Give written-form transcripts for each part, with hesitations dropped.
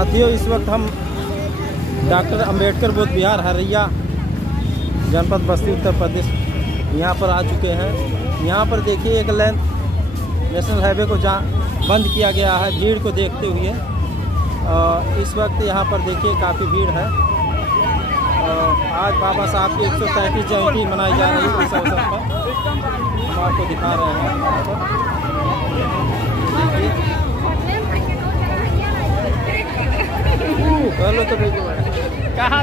साथियों, इस वक्त हम डॉक्टर अंबेडकर बौद्ध विहार हरैया जनपद बस्ती उत्तर प्रदेश यहाँ पर आ चुके हैं। यहाँ पर देखिए एक लेन नेशनल हाईवे को जहाँ बंद किया गया है भीड़ को देखते हुए। इस वक्त यहाँ पर देखिए काफ़ी भीड़ है। आज बाबा साहब की 133 जयंती मनाई जा रही है। इस अवसर पर हम आपको दिखा रहे हैं। चलो तो कहाँ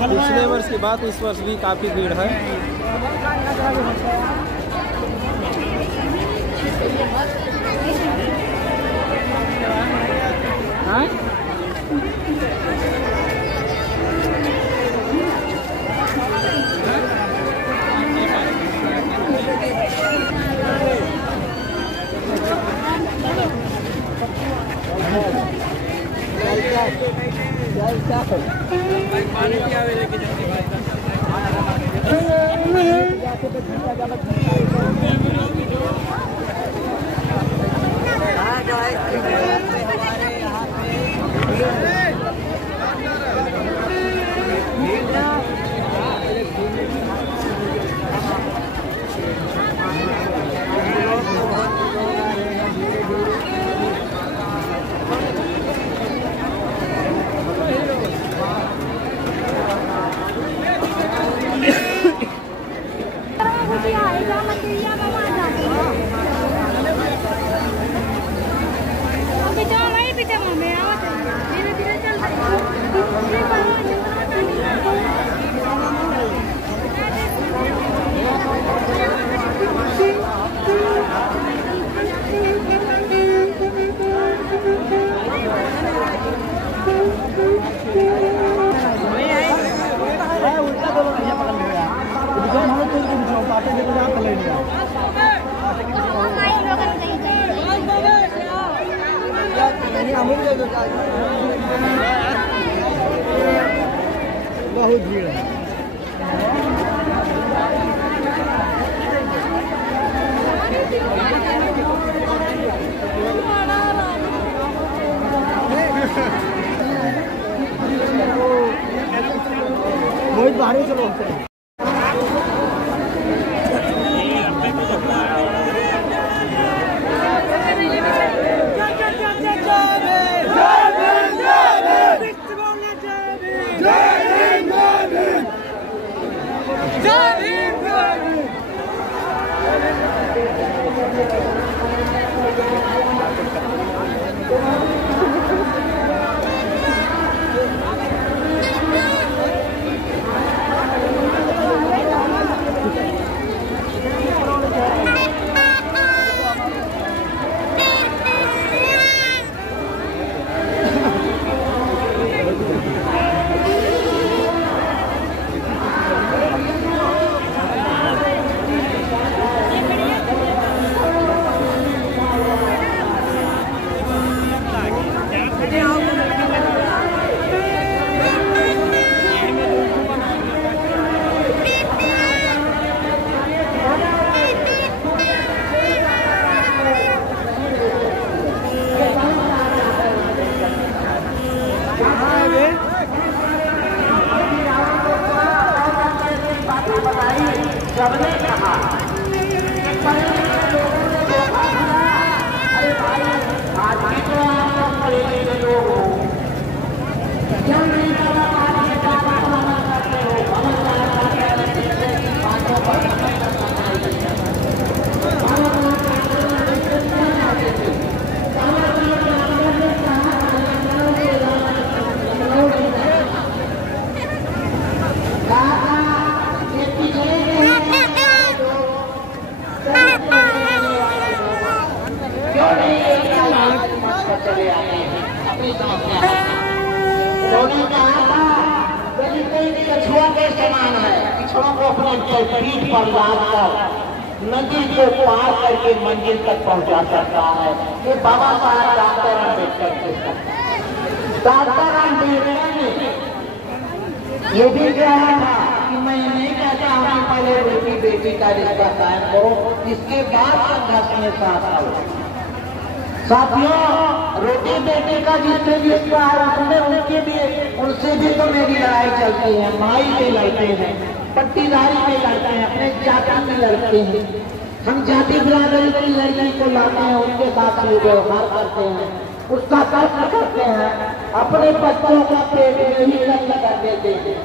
पिछले वर्ष की बात इस वर्ष भी काफ़ी भीड़ है। हाँ? पानी पिया लेके जाते भाई। बहुत भीड़ है। बहुत भारी से लोग सबने कहा अरे भाई आज कितना पढ़े लोग कछुआ के समान है, पिछड़ों को अपने पीठ पर लाद कर नदी को पार करके मंजिल तक पहुंचा सकता है। ये बाबा साहब डॉक्टर अम्बेडकर के साथ डॉक्टर अम्बेडकर ने ये भी कहा था कि मैं नहीं कहता हूँ पहले बेटी बेटी का रिश्ता कायम करो, इसके बाद संघर्ष में साथ आओ। साथियों, रोटी बेटी का जिससे रिश्ता है उसमें उनके भी उनसे भी तो मेरी लड़ाई चलती है। माई पे लड़ते हैं, पट्टीदारी पे लड़ते हैं, अपने जाति में लड़ते हैं। हम जाति बिरादरी की लड़की को लाते हैं, उसके साथ व्यवहार करते हैं, उसका कष्ट करते हैं, अपने बच्चों का पेट में ही कष्ट कर देते हैं।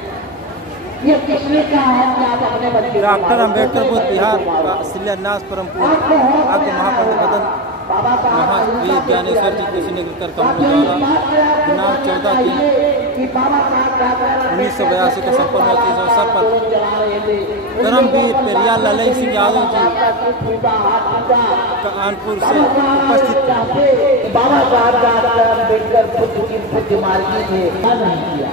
ये किसने कहा है कि आप अपने बच्चे डॉक्टर अम्बेडकर बोध बिहार शिलान्यास परम पूज्य आद्य महापंडित बदन महावीर ज्ञानेश्वर जी कृषि निकृतर कंपनी द्वारा दिनांक 14 की 1982 को संपन्न हुए इस अवसर पर धर्मवीर पेरियार ललई सिंह यादव जी कानपुर से उपस्थित थे। बाबा साहब डॉक्टर अम्बेडकर खुद की बुद्धिमानी से नहीं किया।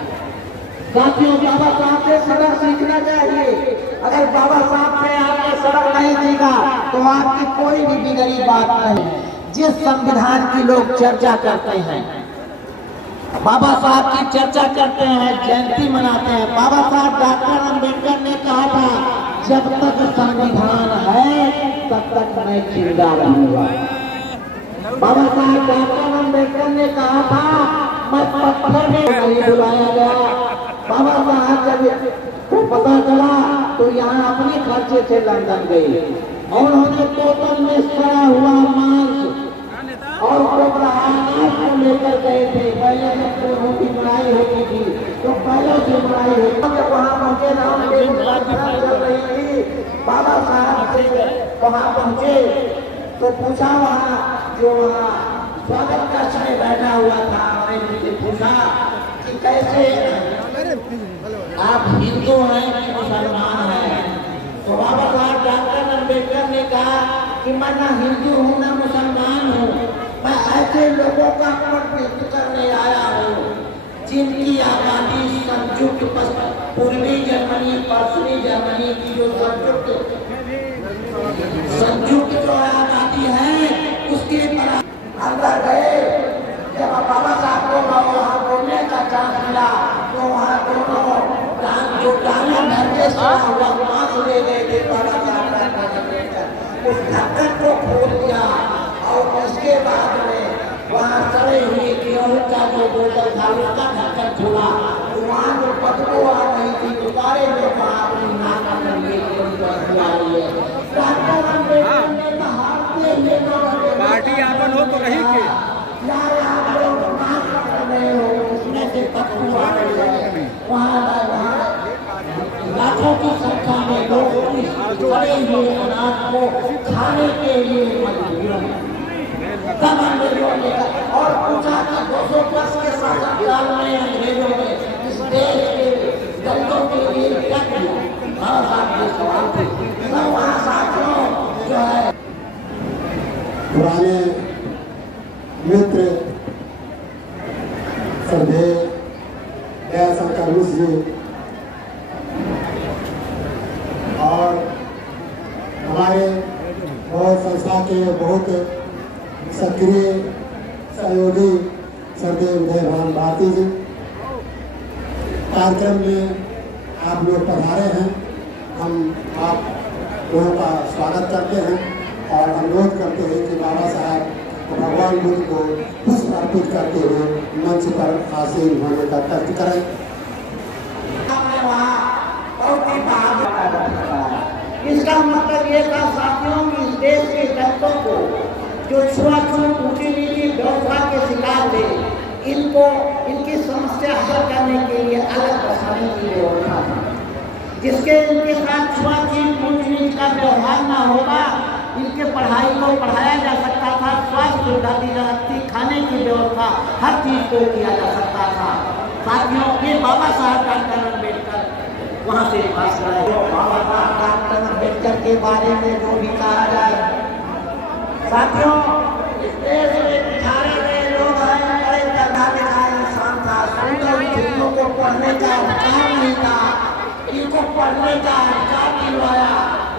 साथियों, बाबा साहब से सबक सीखना चाहिए। अगर बाबा साहब से आपने सबक नहीं सीखा तो आपकी कोई भी बिगड़ी बात नहीं। जिस संविधान की लोग चर्चा करते हैं, बाबा साहब की चर्चा करते हैं, जयंती मनाते हैं, बाबा साहब डॉक्टर अम्बेडकर ने कहा था जब तक संविधान है तब तक मैं जिंदा रहूंगा। बाबा साहब डॉक्टर अम्बेडकर ने कहा था मैं पत्थर में नहीं बुलाया गया। बाबा साहब जब को पता चला तो यहाँ अपने खर्चे से लंदन गए और उन्होंने बोतल में सड़ा हुआ मांस और कोबराहास को लेकर गए थे। पहले जब दोनों की लड़ाई होती थी तो पहले की लड़ाई होती, वहाँ पहुंचे ना चल रही थी। बाबा साहब से वहाँ पहुंचे तो पूछा वहाँ जो वहाँ स्वागत कक्ष में बैठा हुआ था, उन्होंने पूछा कि कैसे आप हिंदू हैं कि मुसलमान हैं? तो बाबा साहब डॉक्टर अम्बेडकर ने कहा कि मैं ना हिंदू हूँ ना मुसलमान हूँ, मैं ऐसे लोगों का प्रतिनिधित्व करने आया हूँ जिनकी आबादी संयुक्त पूर्वी जर्मनी पश्चिमी जर्मनी की जो संयुक्त जो आबादी है उसके अंदर गए। जब बाबा साहब को वहाँ बोलने का चांस मिला तो वहाँ दोनों जो डाला धरने से हुआ मांस ले गए थे। बाबा साहब उस ढक्कन को खोल दिया और उसके बाद में वहाँ सड़े हुए गेहूं का जो बोतल था उसका ढक्कन खुला तो वहाँ जो बदबू आ रही थी तो सारे लोग वहाँ अपनी नाक अपनी डॉक्टर अम्बेडकर ने नहाते हुए पार्टी आपन हो तो रही के लाखों की संख्या में लोग सड़े हुए अनाज को खाने के लिए मजबूर हैं। तब अंग्रेजों ने और पूछा कि 210 के शासनकाल में अंग्रेजों ने इस देश के दलितों के लिए क्या किया? के सवाल थे। वहाँ साथियों जो है पुराने मित्र श्रद्धेय दयाशंकर मिश्र जी और हमारे बहुत संस्था के बहुत सक्रिय सहयोगी श्रद्धेय उदयभान भारती जी कार्यक्रम में आप लोग पधारे हैं। हम आप लोगों का स्वागत करते हैं और अनुरोध करते हैं कि बाबा साहब भगवान बुद्ध को पुष्प अर्पित करते हुए मंच पर आसीन होने का कष्ट करें। इसका मतलब ये था साथियों कि इस देश के दलितों को जो छुआछूत ऊंची नीची व्यवस्था के शिकार थे इनको इनकी समस्या हल करने के लिए अलग बसाने की व्यवस्था था, जिसके इनके साथ छुआछूत ऊंची नीच का व्यवहार न होगा। इनके पढ़ाई को पढ़ाया जा सकता था, स्वास्थ्य सुविधा दी जा सकती, खाने की व्यवस्था हर चीज को किया जा सकता था। साथियों, ये बाबा साहब डॉक्टर अम्बेडकर वहाँ से पास रहे। बाबा साहब डॉक्टर अम्बेडकर के बारे में जो भी कहा जाए, साथियों इस देश में बिठारे गए लोग हैं, बड़े जगह इंसान था, सुंदर को पढ़ने का अधिकार नहीं था। पढ़ने का अधिकार दिलवाया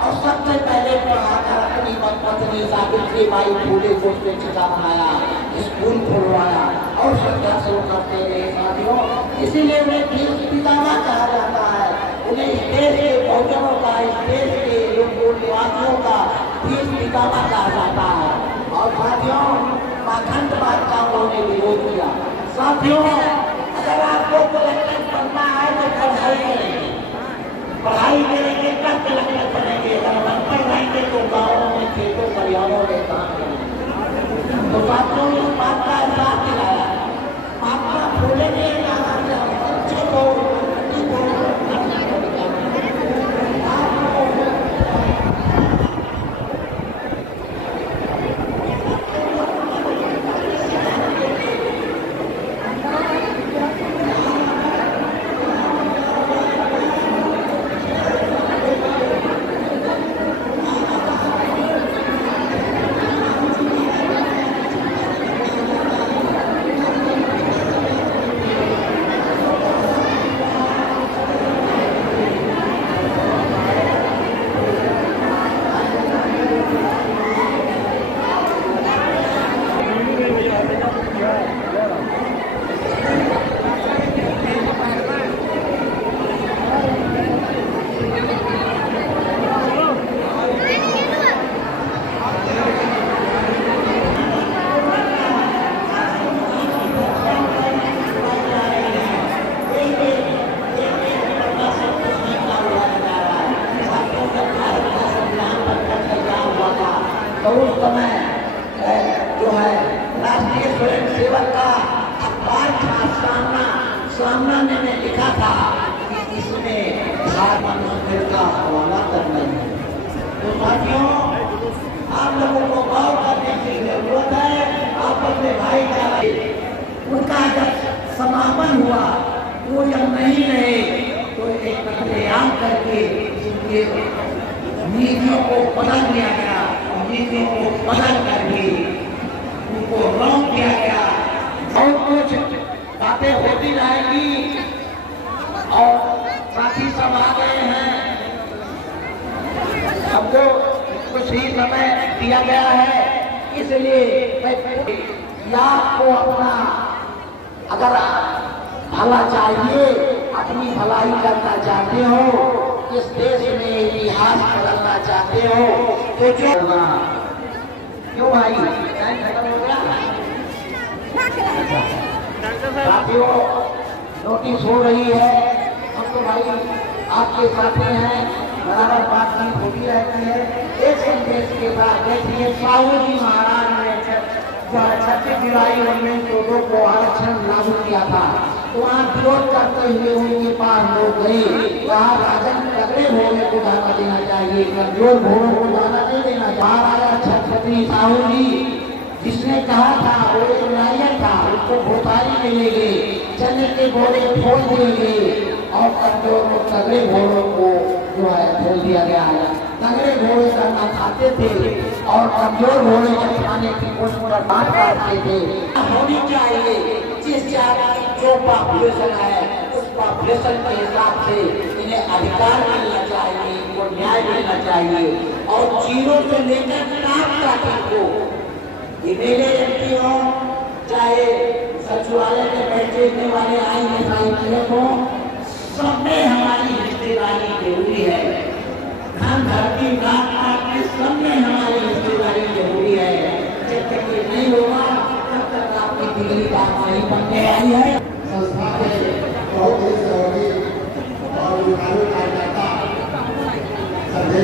और सबसे पहले पढ़ाकर अपनी पत्नी सावित्री बाई फूले को शिक्षिका बनाया, स्कूल खुलवाया और शिक्षा शुरू करते रहे साथियों। इसीलिए उन्हें देश पितामह कहा जाता है। उन्हें इस देश के बहुजनों का, इस देश के निवासियों का देश पितामह कहा जाता है। और साथियों, पाखंडवाद का उन्होंने विरोध किया। साथियों, अगर आपको कलेक्टर बनना है तो पढ़ाई करेंगे, पढ़ाई करेंगे तब कलेक्टर बनेंगे। अगर अनपढ़ रहेंगे तो गाँवों में, खेतों, परिवारों में काम करेंगे। तो साथियों, इस बात का एहसास दिलाया महात्मा फूले ने बच्चों को तो उस समय जो है राष्ट्रीय स्वयं सेवक का अखबार था सामना ने लिखा था कि इसमें मनुष्य का हवाला करना है। तो साथियों, आप लोगों को गौर करने की जरूरत है। आपस में भाईचारा, उनका जब समापन हुआ वो जब नहीं रहे तो एक कत्लेआम करके उनके नीतियों को बदल दिया गया, नीतियों को बदल करके उनको रोक दिया गया। बहुत कुछ बातें होती रहेगी और साथी सब आ गए हैं। सबको कुछ ही समय दिया गया है, इसलिए आपको अपना अगर भला चाहिए, अपनी भलाई करना चाहते हो, इस देश में इतिहास बदलना चाहते हो तो क्यों भाई टाइम खत्म हो गया? साथियों, नोटिस हो रही है, हम तो भाई आपके साथी हैं, बराबर बातचीत होती रहती है। एक संदेश के साथ देखिए, साहू जी महाराज ने 36 जुलाई 1922 को आरक्षण लागू किया था, तो वहाँ विरोध करते हुए उनके पास लोग गए, वहाँ राजन तगड़े भोले को जाना देना चाहिए, कमजोर भोलों को जाना नहीं देना चाहिए। महाराजा छत्रपति साहू जी जिसने कहा था वो एक नायक था, उसको भोपाली मिलेंगे, चने के भोले खोल देंगे और कमजोर को तगड़े भोलों को जो है खोल दिया गया है। तगड़े भोले करना खाते थे और कमजोर भोले खाने की कोशिश पर बात करते थे। होनी चाहिए जिस जाति की जो पॉपुलेशन है उस पॉपुलेशन के हिसाब से इन्हें अधिकार मिलना चाहिए, इनको न्याय मिलना चाहिए। और 0 से लेकर 7 तक को मेरे एमपी हो, चाहे सचिवालय में बैठने वाले IAS हो, सब में हमारी हिस्सेदारी जरूरी है। हम धरती के सब में हमारी हिस्सेदारी जरूरी है। जब तक ये नहीं होगा तब तक आपकी डिग्री काम नहीं बनने वाली है। संस्था के बहुत ही सहयोगी और कार्यकर्ता सभी